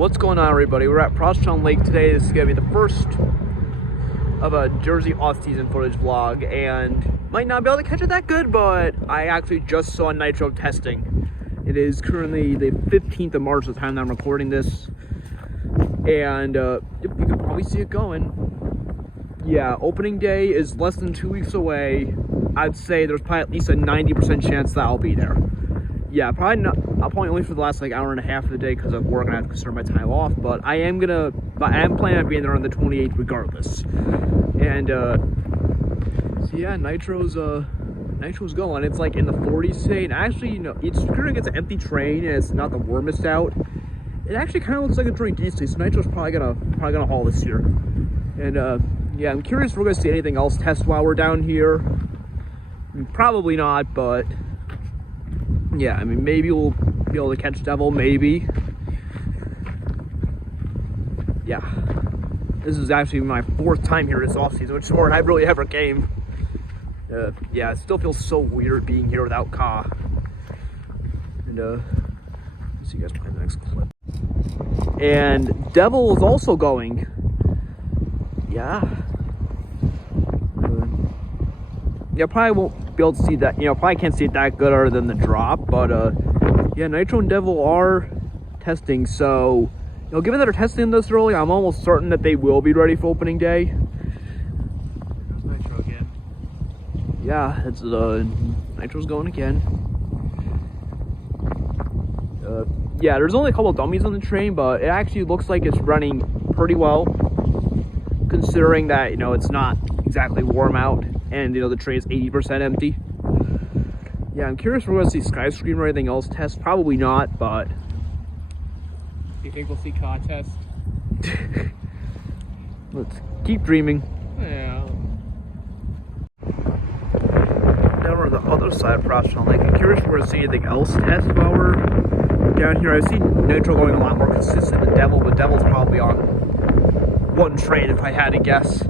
What's going on, everybody? We're at Prospect Lake today. This is going to be the first of a Jersey off-season footage vlog, and might not be able to catch it that good, but I actually just saw nitro testing. It is currently the 15th of March, the time that I'm recording this, and you can probably see it going. Yeah, opening day is less than 2 weeks away. I'd say there's probably at least a 90% chance that I'll be there. Yeah, probably not. I'll probably only for the last like hour and a half of the day because of work and I have to consider my time off. But I am planning on being there on the 28th regardless. And so yeah, Nitro's going. It's like in the 40s today, and actually, you know, it's considering it's an empty train and it's not the warmest out. It actually kind of looks like it's doing decently. So Nitro's probably gonna haul this year. And yeah, I'm curious if we're gonna see anything else test while we're down here. Probably not, but yeah, I mean, maybe we'll be able to catch Devil, maybe. Yeah, this is actually my 4th time here this off-season, which is more than I really ever came. Yeah, it still feels so weird being here without Ka. And let's see you guys behind the next clip. And Devil is also going. Yeah. Yeah, probably won't be able to see that, you know, probably can't see it that good other than the drop, but yeah, Nitro and Devil are testing, so, you know, given that they're testing this early, I'm almost certain that they will be ready for opening day. Nitro again. Yeah, it's Nitro's going again. Yeah, there's only a couple of dummies on the train, but it actually looks like it's running pretty well, considering that, you know, it's not exactly warm out. And, you know, the train is 80% empty. Yeah, I'm curious if we're going to see Skyscream or anything else test. Probably not, but... Do you think we'll see Ka test? Let's keep dreaming. Yeah. Now we're on the other side of Prospect Lake. I'm curious if we're going to see anything else test while we're down here. I see Nitro going a lot more consistent than Devil, but Devil's probably on one train if I had to guess.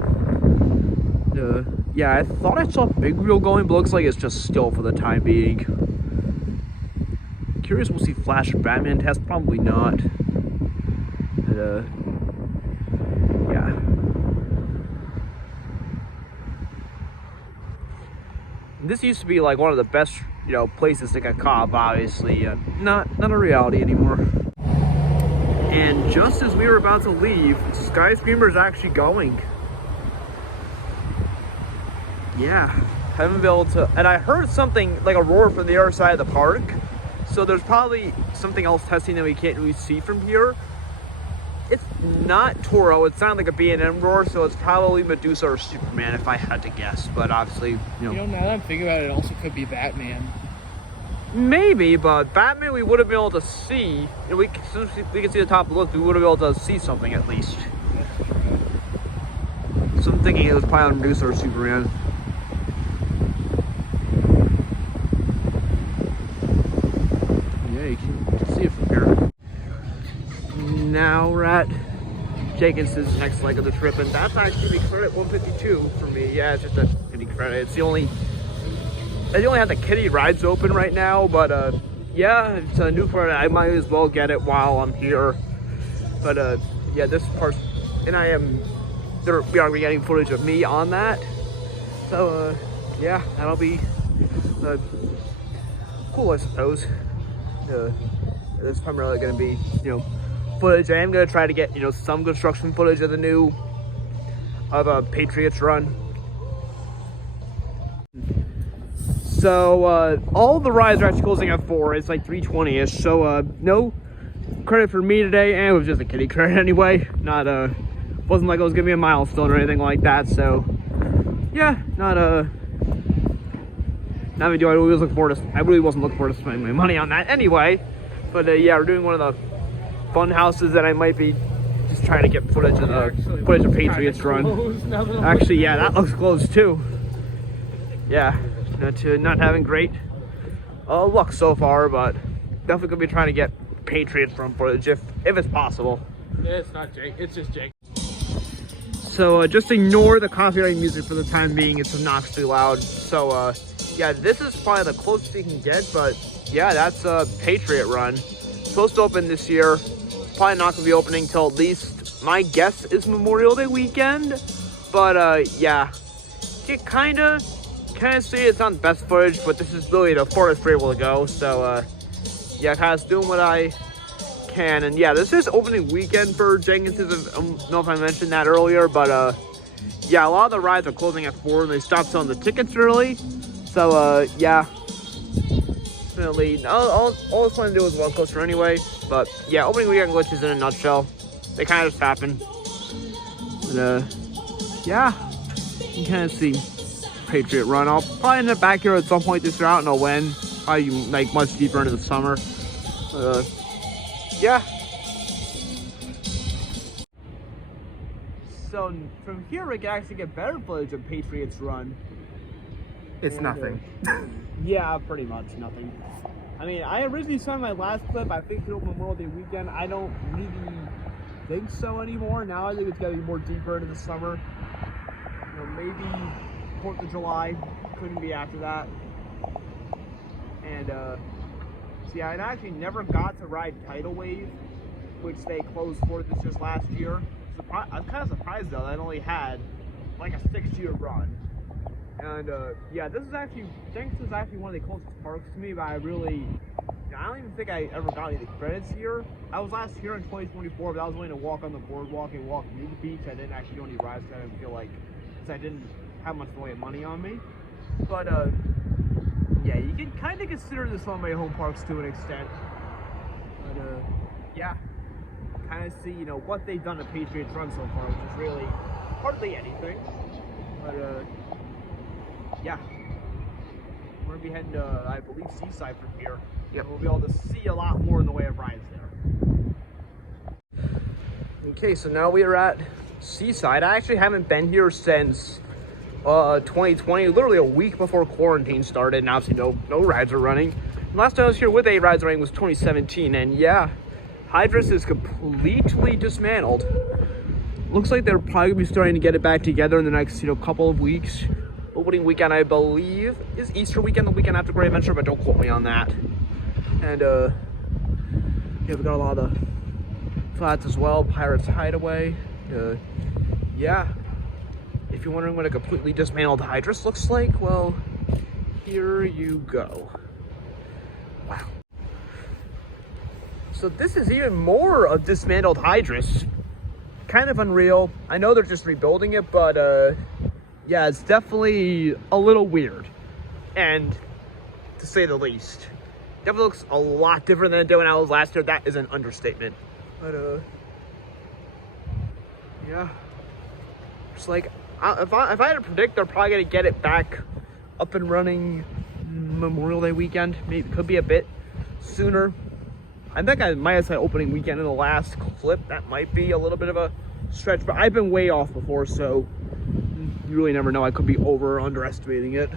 Yeah, I thought I saw Big Wheel going, but looks like it's just still for the time being. Curious if we'll see Flash or Batman test, probably not. But, yeah. This used to be like one of the best, you know, places to get Cobb, obviously. Not a reality anymore. And just as we were about to leave, Skyscreamer is actually going. Yeah, haven't been able to, and I heard something like a roar from the other side of the park, so there's probably something else testing that we can't really see from here. It's not Toro, it sounded like a B&M roar, so it's probably Medusa or Superman if I had to guess, but obviously, You know, now that I'm thinking about it, it also could be Batman. Maybe, but Batman we would have been able to see, and since we can see the top of the list, we would have been able to see something at least. That's true. So I'm thinking it was probably Medusa or Superman. See it from here. Now we're at Jenkinson's next leg of the trip, and that's actually the credit 152 for me. Yeah, it's just a kitty credit. It's the only, they only have the kitty rides open right now, but yeah, it's a new credit. I might as well get it while I'm here. But yeah, this part, and we are getting footage of me on that. So yeah, that'll be cool, I suppose. It's primarily going to be, you know, footage. I am going to try to get, you know, some construction footage of the a Patriots run. So all the rides are actually closing at 4. It's like 3:20ish. So no credit for me today, and it was just a kitty credit anyway. Not wasn't like it was going to be a milestone or anything like that. So yeah, not a video I really was looking forward to. I really wasn't looking forward to spending my money on that anyway. But yeah, we're doing one of the fun houses that I might be just trying to get footage of Patriots run. Actually, yeah, that looks closed too. Yeah, not having great luck so far, but definitely gonna be trying to get Patriots run footage if it's possible. Yeah, it's not Jake, it's just Jake. So just ignore the copyright music for the time being. It's obnoxiously loud. So yeah, this is probably the closest you can get, but yeah, that's a Patriot run. Supposed to open this year. probably not going to be opening till at least, my guess is Memorial Day weekend. But yeah, you kind of see it's not the best footage, but this is really the farthest we're able to go. So yeah, kind of doing what I can. And yeah, this is opening weekend for Jenkinson. I don't know if I mentioned that earlier, but yeah, a lot of the rides are closing at 4 and they stopped selling the tickets early. So yeah, definitely all I was planning to do was one coaster anyway. But yeah, opening weekend glitches in a nutshell. They kind of just happen. But yeah, you can kind of see Patriot Run. I'll probably end up back here at some point this year. I don't know when. Probably like much deeper into the summer. Yeah. So from here we can actually get better footage of Patriots Run. It's nothing. Yeah, pretty much nothing. I mean, I originally saw my last clip, I think it'll Memorial Day weekend. I don't really think so anymore. Now I think it's gonna be more deeper into the summer. You know, maybe 4th of July. Couldn't be after that. And see, I actually never got to ride Tidal Wave, which they closed for this just last year. I'm kind of surprised though that it only had like a 6-year run. And yeah, this is actually, Jenkinson is actually one of the closest parks to me, but I don't even think I ever got any of the credits here. I was last here in 2024, but I was willing to walk on the boardwalk and walk near the beach. I didn't actually do any rides because I didn't feel like, because I didn't have much way of money on me. But yeah, you can kind of consider this one of my home parks to an extent. But yeah, kind of see, you know, what they've done to Patriots Run so far, which is really hardly anything. But yeah, we're gonna be heading to, I believe, Seaside from here. Yep. We'll be able to see a lot more in the way of rides there. Okay, so now we are at Seaside. I actually haven't been here since 2020, literally a week before quarantine started, and obviously no rides are running. And last time I was here with rides running was 2017, and yeah, Hydrus is completely dismantled. Looks like they're probably gonna be starting to get it back together in the next, couple of weeks. Opening weekend, I believe, is Easter weekend, the weekend after Great Adventure, but don't quote me on that. And yeah, we got a lot of flats as well. Pirates Hideaway. Yeah. If you're wondering what a completely dismantled Hydrus looks like, well, here you go. Wow. So this is even more of dismantled Hydrus. Kind of unreal. I know they're just rebuilding it, but yeah, it's definitely a little weird. And to say the least. Definitely looks a lot different than it did when I was last year. That is an understatement. But yeah. It's like, if I had to predict, they're probably gonna get it back up and running Memorial Day weekend. Maybe could be a bit sooner. I think I might have said opening weekend in the last clip. That might be a little bit of a stretch, but I've been way off before, so you really never know. I could be over or underestimating it.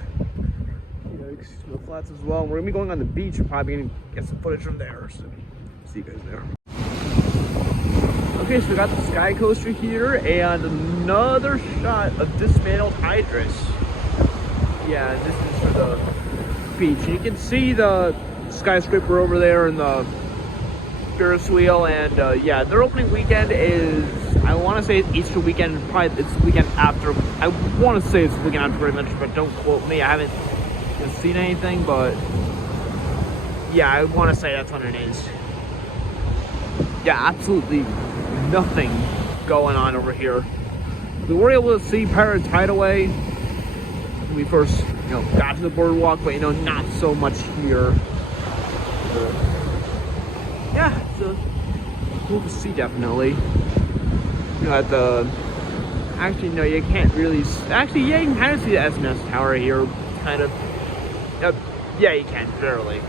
The flats as well. We're gonna be going on the beach. We're probably gonna get some footage from there. So see you guys there. Okay, so we got the Sky Coaster here and another shot of dismantled Hydrus. Yeah, this is for the beach. You can see the skyscraper over there and the Ferris wheel, and yeah, their opening weekend is, I want to say it's Easter weekend. Probably it's the weekend after. I want to say it's the weekend after Great Adventure, but don't quote me. I haven't seen anything, but yeah, I want to say that's what it is. Yeah, absolutely nothing going on over here. We were able to see Pirates Hideaway when we first, got to the boardwalk, but not so much here. Yeah, it's cool to see, definitely. At the, actually, no, you can't really, actually, yeah, you can kind of see the SNS Tower here, kind of. Yeah, you can, barely.